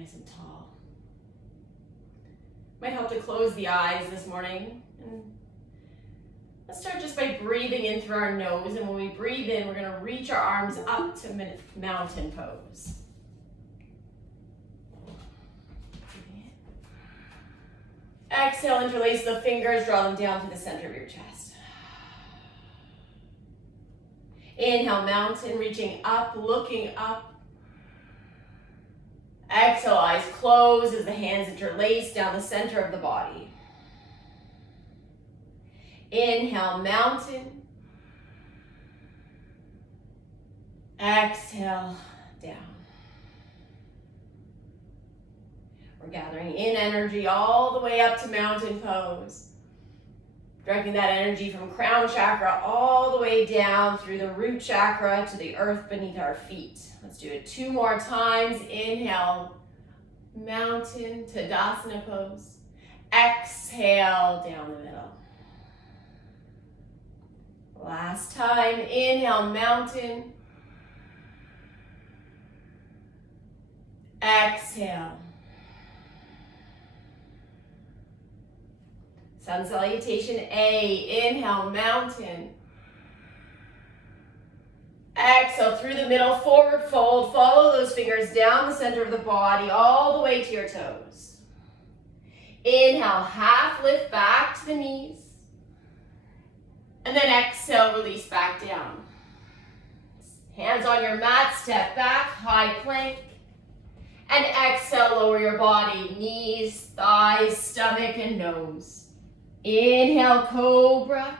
Nice and tall. Might help to close the eyes this morning. And let's start just by breathing in through our nose. And when we breathe in, we're going to reach our arms up to mountain pose. Exhale, interlace the fingers, draw them down to the center of your chest. Inhale, mountain, reaching up, looking up. Exhale, eyes closed as the hands interlace down the center of the body. Inhale, mountain. Exhale, down. We're gathering in energy all the way up to mountain pose. Directing that energy from crown chakra all the way down through the root chakra to the earth beneath our feet. Let's do it 2 more times. Inhale, mountain, Tadasana pose. Exhale, down the middle. Last time, inhale, mountain. Exhale. Sun Salutation A, inhale, mountain. Exhale, through the middle, forward fold. Follow those fingers down the center of the body, all the way to your toes. Inhale, half lift back to the knees. And then exhale, release back down. Hands on your mat, step back, high plank. And exhale, lower your body, knees, thighs, stomach, and nose. Inhale, cobra.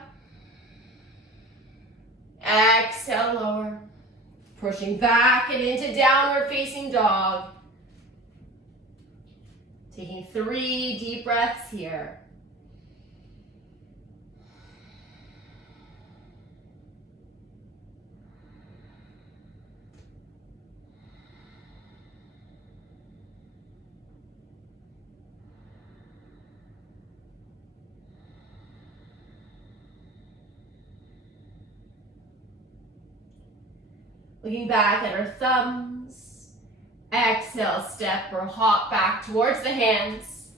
Exhale, lower. Pushing back and into downward facing dog. Taking 3 deep breaths here. Looking back at our thumbs. Exhale, step or hop back towards the hands.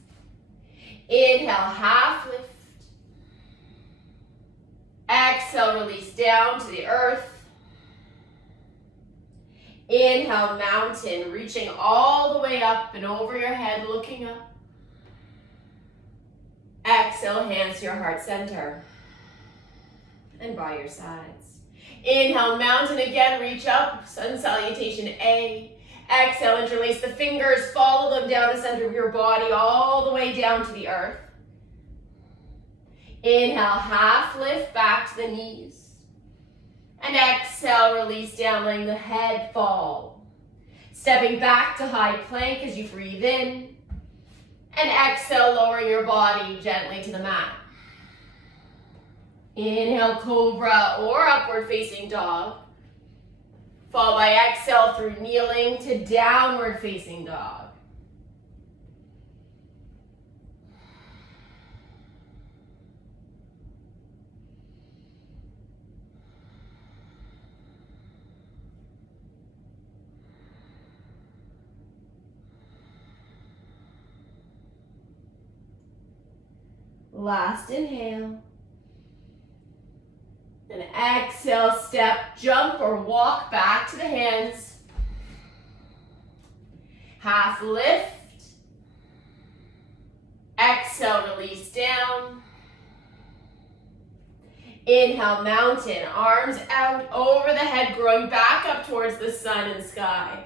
Inhale, half lift. Exhale, release down to the earth. Inhale, mountain, reaching all the way up and over your head, looking up. Exhale, hands to your heart center and by your sides. Inhale, mountain again, reach up, Sun Salutation A. Exhale, interlace the fingers, follow them down the center of your body, all the way down to the earth. Inhale, half lift back to the knees. And exhale, release down, letting the head fall. Stepping back to high plank as you breathe in. And exhale, lowering your body gently to the mat. Inhale, cobra or upward facing dog. Followed by exhale through kneeling to downward facing dog. Last inhale. And exhale, step, jump, or walk back to the hands. Half lift. Exhale, release down. Inhale, mountain, arms out over the head, growing back up towards the sun and sky.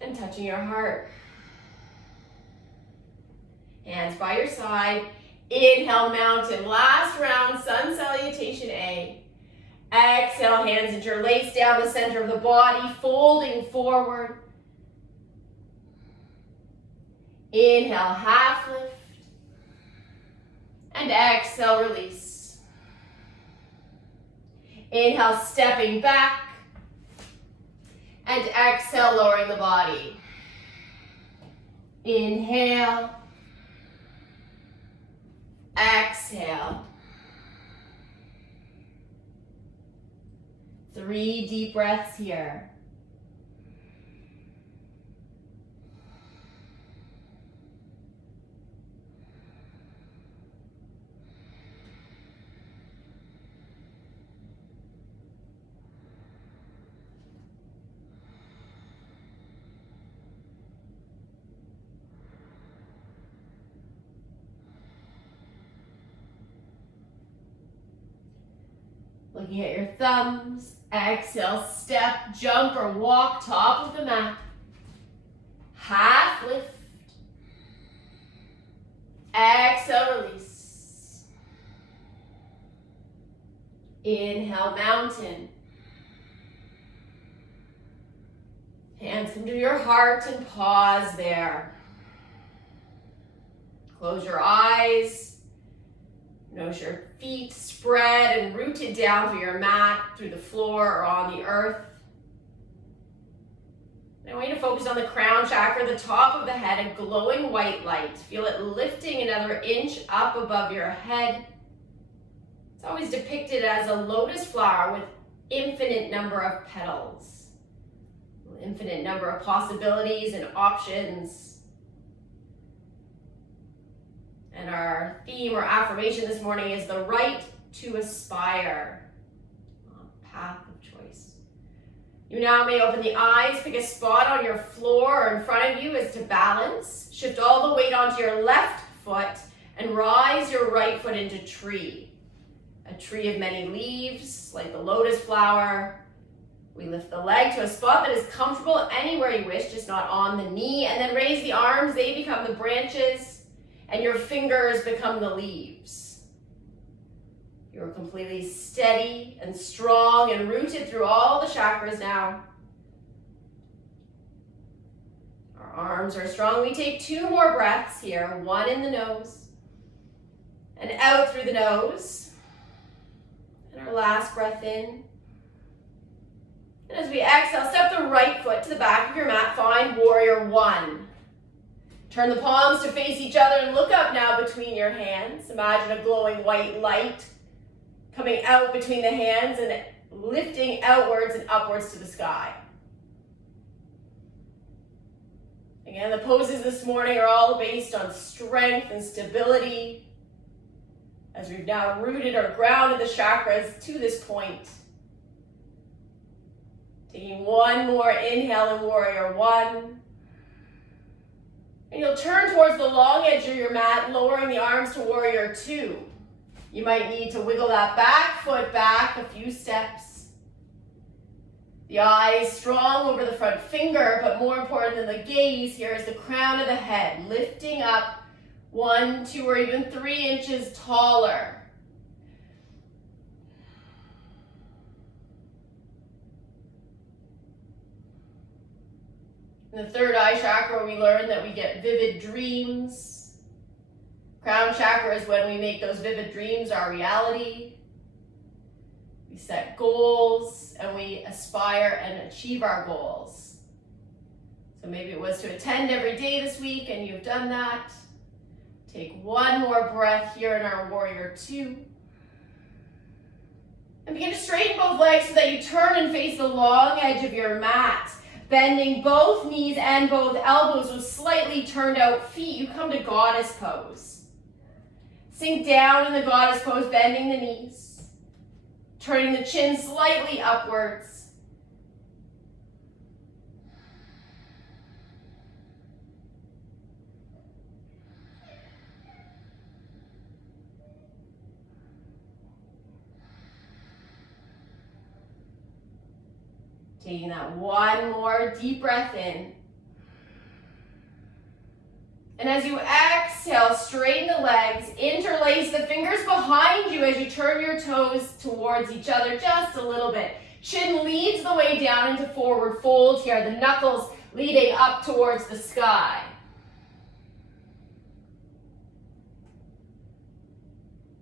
And touching your heart. Hands by your side. Inhale, mountain. Last round, Sun Salutation A. Exhale, hands interlace down the center of the body, folding forward. Inhale, half lift. And exhale, release. Inhale, stepping back. And exhale, lowering the body. Inhale. Exhale. 3 deep breaths here. Looking at your thumbs. Exhale, step, jump, or walk top of the mat. Half lift. Exhale, release. Inhale, mountain. Hands come to your heart and pause there. Close your eyes. Notice your feet spread and rooted down through your mat, through the floor, or on the earth. I want you to focus on the crown chakra, the top of the head, a glowing white light. Feel it lifting another inch up above your head. It's always depicted as a lotus flower with infinite number of petals, infinite number of possibilities and options. And our theme or affirmation this morning is the right to aspire. Path of choice. You now may open the eyes, pick a spot on your floor or in front of you as to balance. Shift all the weight onto your left foot and rise your right foot into tree. A tree of many leaves, like the lotus flower. We lift the leg to a spot that is comfortable anywhere you wish, just not on the knee. And then raise the arms, they become the branches. And your fingers become the leaves. You're completely steady and strong and rooted through all the chakras now. Our arms are strong. We take 2 more breaths here. 1 in the nose and out through the nose. And our last breath in. And as we exhale, step the right foot to the back of your mat. Find warrior 1. Turn the palms to face each other and look up now between your hands. Imagine a glowing white light coming out between the hands and lifting outwards and upwards to the sky. Again, the poses this morning are all based on strength and stability as we've now rooted or grounded the chakras to this point. Taking 1 more inhale in warrior 1. And you'll turn towards the long edge of your mat, lowering the arms to warrior 2. You might need to wiggle that back foot back a few steps. The eyes strong over the front finger, but more important than the gaze here is the crown of the head, lifting up 1, 2, or even 3 inches taller. In the third eye chakra, we learn that we get vivid dreams. Crown chakra is when we make those vivid dreams our reality. We set goals and we aspire and achieve our goals. So maybe it was to attend every day this week and you've done that. Take 1 more breath here in our warrior 2. And begin to straighten both legs so that you turn and face the long edge of your mat. Bending both knees and both elbows with slightly turned out feet, you come to goddess pose. Sink down in the goddess pose, bending the knees, turning the chin slightly upwards. Taking that 1 more deep breath in. And as you exhale, straighten the legs, interlace the fingers behind you as you turn your toes towards each other just a little bit. Chin leads the way down into forward fold here, the knuckles leading up towards the sky.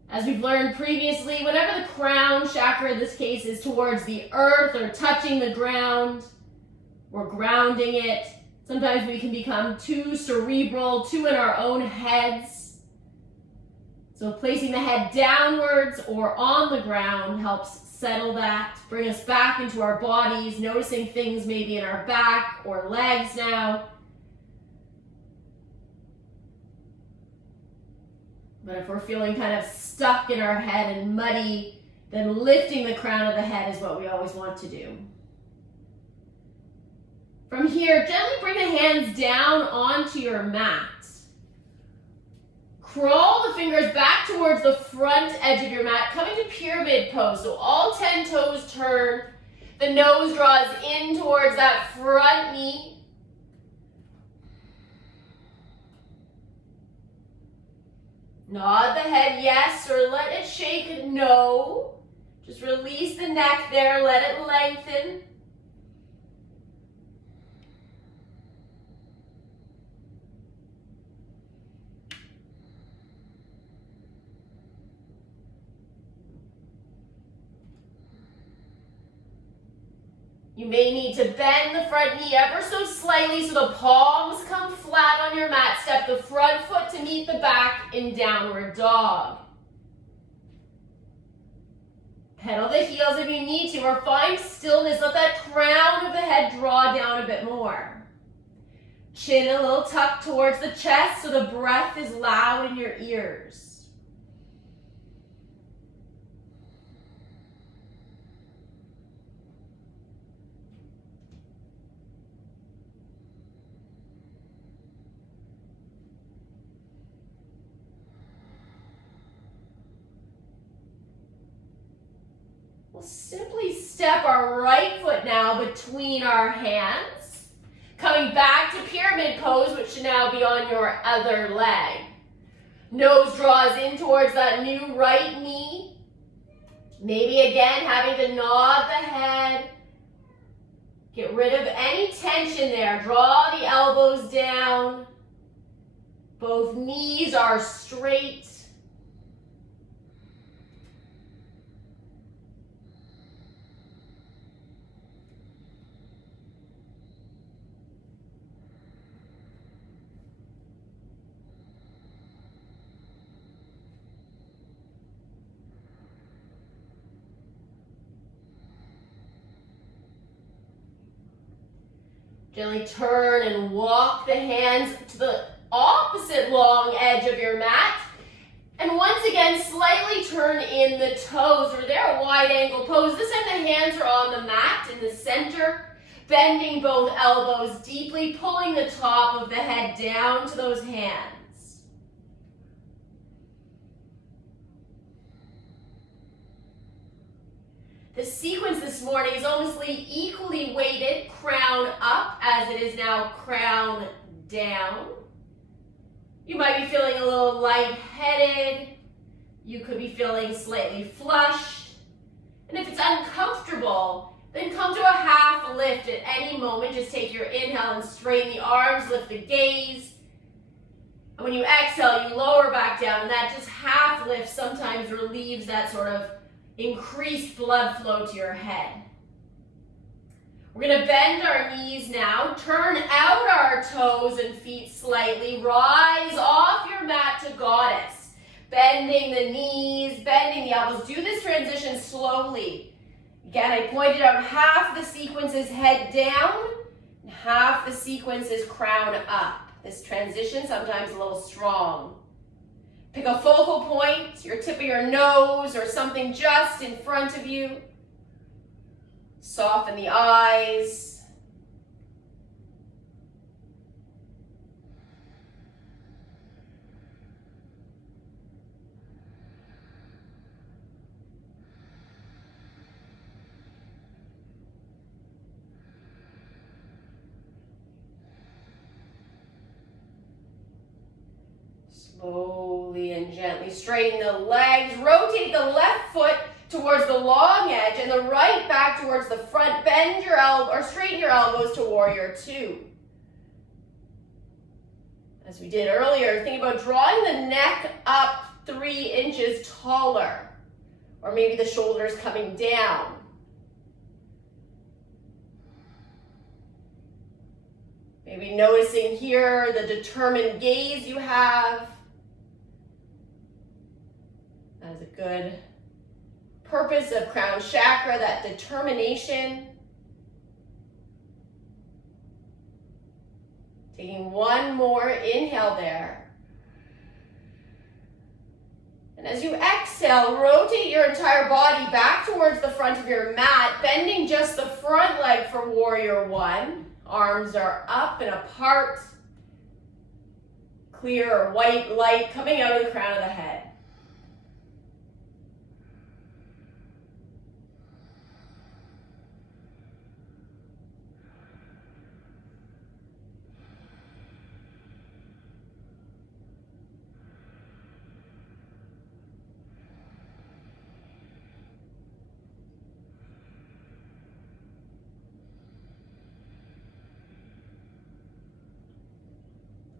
As we've learned previously, whenever the crown chakra in this case is towards the earth or touching the ground, we're grounding it. Sometimes we can become too cerebral, too in our own heads. So placing the head downwards or on the ground helps settle that, bring us back into our bodies, noticing things maybe in our back or legs now. But if we're feeling kind of stuck in our head and muddy, then lifting the crown of the head is what we always want to do. From here, gently bring the hands down onto your mat. Crawl the fingers back towards the front edge of your mat, coming to pyramid pose. So all 10 toes turn. The nose draws in towards that front knee. Nod the head yes, or let it shake no. Just release the neck there, let it lengthen. You may need to bend the front knee ever so slightly so the palms come flat on your mat. Step the front foot to meet the back in downward dog. Pedal the heels if you need to, or find stillness. Let that crown of the head draw down a bit more. Chin a little tucked towards the chest so the breath is loud in your ears. We'll simply step our right foot now between our hands, coming back to pyramid pose, which should now be on your other leg. Nose draws in towards that new right knee. Maybe again having to nod the head. Get rid of any tension there. Draw the elbows down. Both knees are straight. Gently turn and walk the hands to the opposite long edge of your mat. And once again, slightly turn in the toes, or they're a wide angle pose. This time the hands are on the mat in the center, bending both elbows deeply, pulling the top of the head down to those hands. The sequence this morning is almost equally weighted, crown up as it is now crown down. You might be feeling a little lightheaded. You could be feeling slightly flushed. And if it's uncomfortable, then come to a half lift at any moment. Just take your inhale and straighten the arms, lift the gaze. And when you exhale, you lower back down, and that just half lift sometimes relieves that sort of increased blood flow to your head. We're going to bend our knees now, turn out our toes and feet slightly, rise off your mat to goddess, bending the knees, bending the elbows. Do this transition slowly. Again, I pointed out half the sequence is head down, and half the sequence is crown up. This transition sometimes a little strong. Pick a focal point, your tip of your nose or something just in front of you. Soften the eyes. Slowly and gently straighten the legs. Rotate the left foot towards the long edge and the right back towards the front. Bend your elbow or straighten your elbows to warrior two. As we did earlier, think about drawing the neck up 3 inches taller, or maybe the shoulders coming down. Maybe noticing here the determined gaze you have. That is a good purpose of crown chakra, that determination. Taking one more inhale there. And as you exhale, rotate your entire body back towards the front of your mat, bending just the front leg for warrior one. Arms are up and apart. clear or white light coming out of the crown of the head.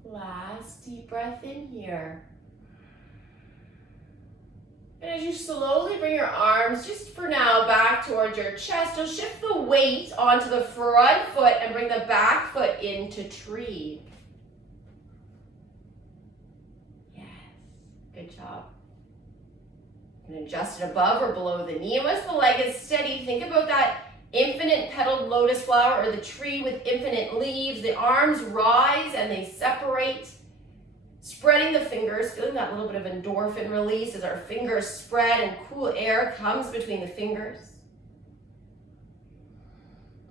Last deep breath in here. And as you slowly bring your arms, just for now, back towards your chest, you'll shift the weight onto the front foot and bring the back foot into tree. Yes, good job. You can adjust it above or below the knee. And once the leg is steady, think about that infinite petaled lotus flower or the tree with infinite leaves. The arms rise and they separate, spreading the fingers, feeling that little bit of endorphin release as our fingers spread and cool air comes between the fingers.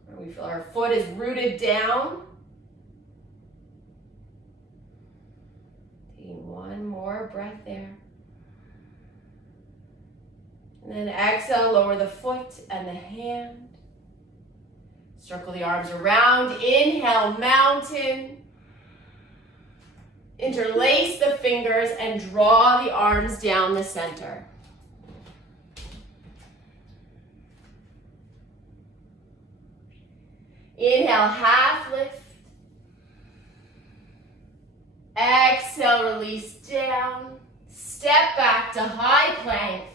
And we feel our foot is rooted down. Taking one more breath there. And then exhale, lower the foot and the hand. Circle the arms around, inhale, mountain. Interlace the fingers and draw the arms down the center. Inhale, half lift. Exhale, release down. Step back to high plank.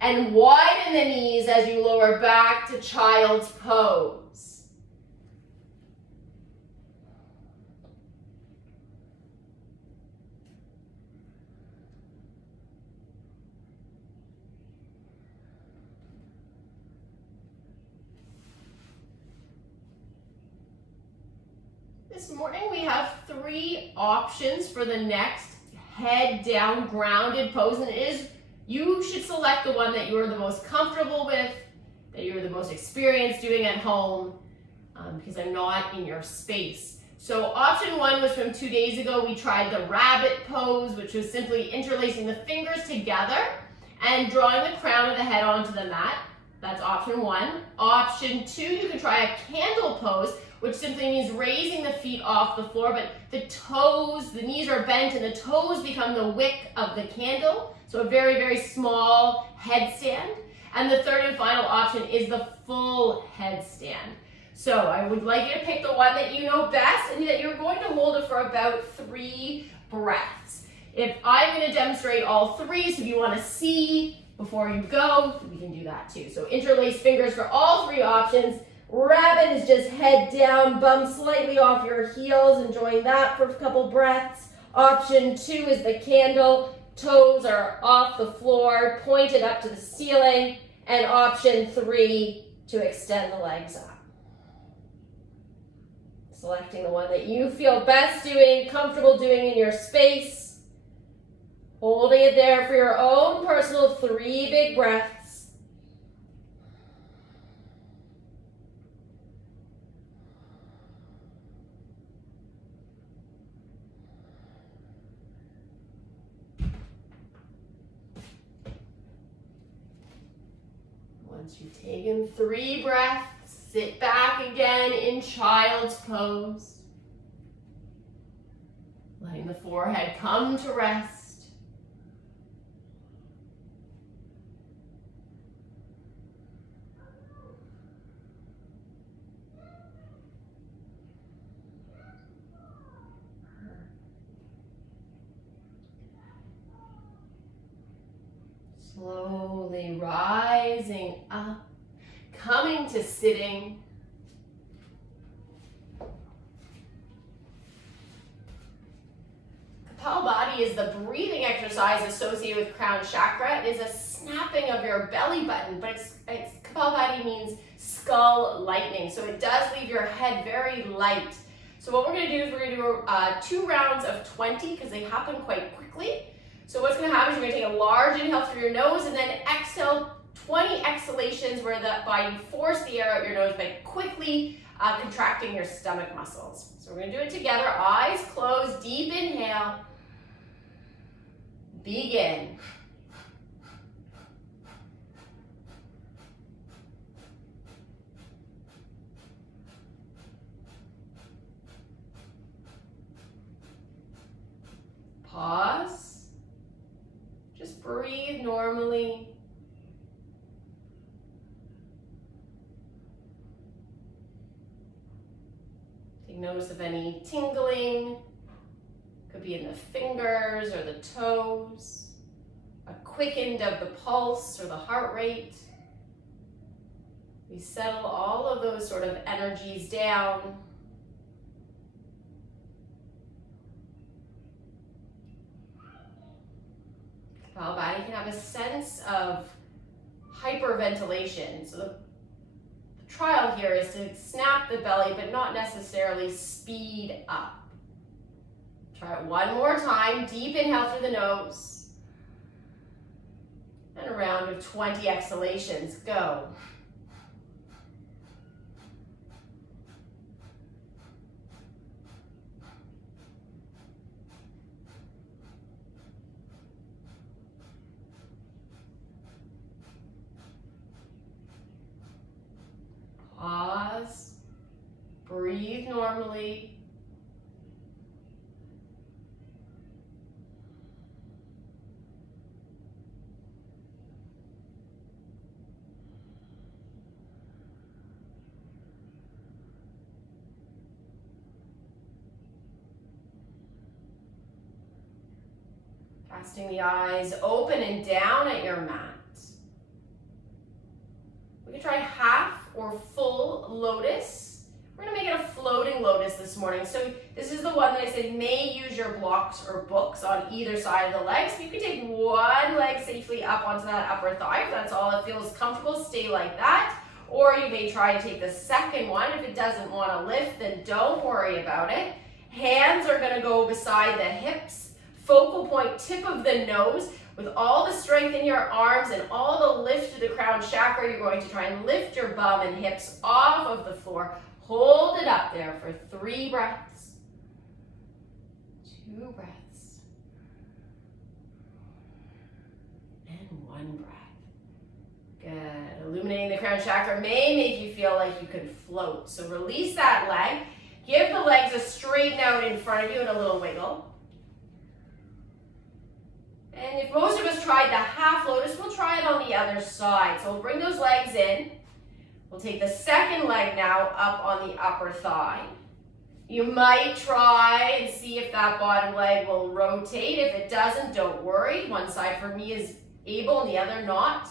And widen the knees as you lower back to child's pose. This morning we have 3 options for the next head down grounded pose, and it is you should select the one that you are the most comfortable with, that you're the most experienced doing at home, because I'm not in your space. So option 1 was from 2 days ago. We tried the rabbit pose, which was simply interlacing the fingers together and drawing the crown of the head onto the mat. That's option 1. Option 2, you can try a candle pose, which simply means raising the feet off the floor, but the toes, the knees are bent and the toes become the wick of the candle. So a very, very small headstand. And the third and final option is the full headstand. So I would like you to pick the one that you know best and that you're going to hold it for about 3 breaths. If I'm going to demonstrate all 3, so if you want to see before you go, we can do that too. So interlace fingers for all 3 options. Rabbit is just head down, bum slightly off your heels, enjoying that for a couple breaths. Option 2 is the candle. Toes are off the floor, pointed up to the ceiling. And option 3, to extend the legs up. Selecting the one that you feel best doing, comfortable doing in your space. Holding it there for your own personal 3 big breaths. Once you've taken 3 breaths, sit back again in child's pose. Letting the forehead come to rest. Slowly rising up, coming to sitting. Kapalabhati is the breathing exercise associated with crown chakra. It is a snapping of your belly button, but Kapalabhati means skull lightening, so it does leave your head very light. So what we're going to do is we're going to do 2 rounds of 20 because they happen quite quickly. So what's going to happen is you're going to take a large inhale through your nose and then exhale 20 exhalations where you force the air out your nose by quickly contracting your stomach muscles. So we're going to do it together. Eyes closed, deep inhale. Begin. Pause. Just breathe normally. Take notice of any tingling. Could be in the fingers or the toes. A quickened of the pulse or the heart rate. We settle all of those sort of energies down. Our body can have a sense of hyperventilation. So the trial here is to snap the belly, but not necessarily speed up. Try it one more time. Deep inhale through the nose. And a round of 20 exhalations. Go. Pause, breathe normally. Casting the eyes open and down at your mat. We can try half or full lotus. We're going to make it a floating lotus this morning. So this is the one that I said may use your blocks or books on either side of the legs. You can take one leg safely up onto that upper thigh. If that's all it feels comfortable, stay like that. Or you may try to take the second one. If it doesn't want to lift, then don't worry about it. Hands are going to go beside the hips. Focal point, tip of the nose. With all the strength in your arms and all the lift to the crown chakra, you're going to try and lift your bum and hips off of the floor. Hold it up there for 3 breaths. 2 breaths. And 1 breath. Good. Illuminating the crown chakra may make you feel like you can float. So release that leg. Give the legs a straighten out in front of you and a little wiggle. And if most of us tried the half lotus, we'll try it on the other side. So we'll bring those legs in. We'll take the second leg now up on the upper thigh. You might try and see if that bottom leg will rotate. If it doesn't, don't worry. One side for me is able and the other not.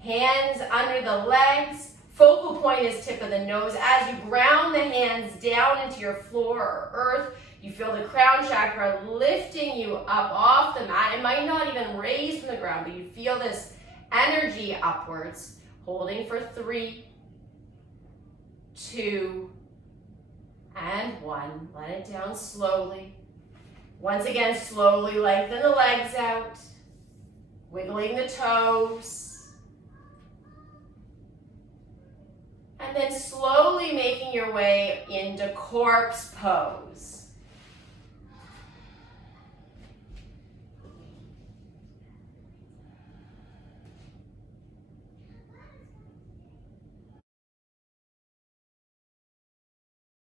Hands under the legs. Focal point is tip of the nose. As you ground the hands down into your floor or earth, you feel the crown chakra lifting you up off the mat. It might not even raise from the ground, but you feel this energy upwards. Holding for 3, 2, and 1. Let it down slowly. Once again, slowly lengthen the legs out. Wiggling the toes. And then slowly making your way into corpse pose.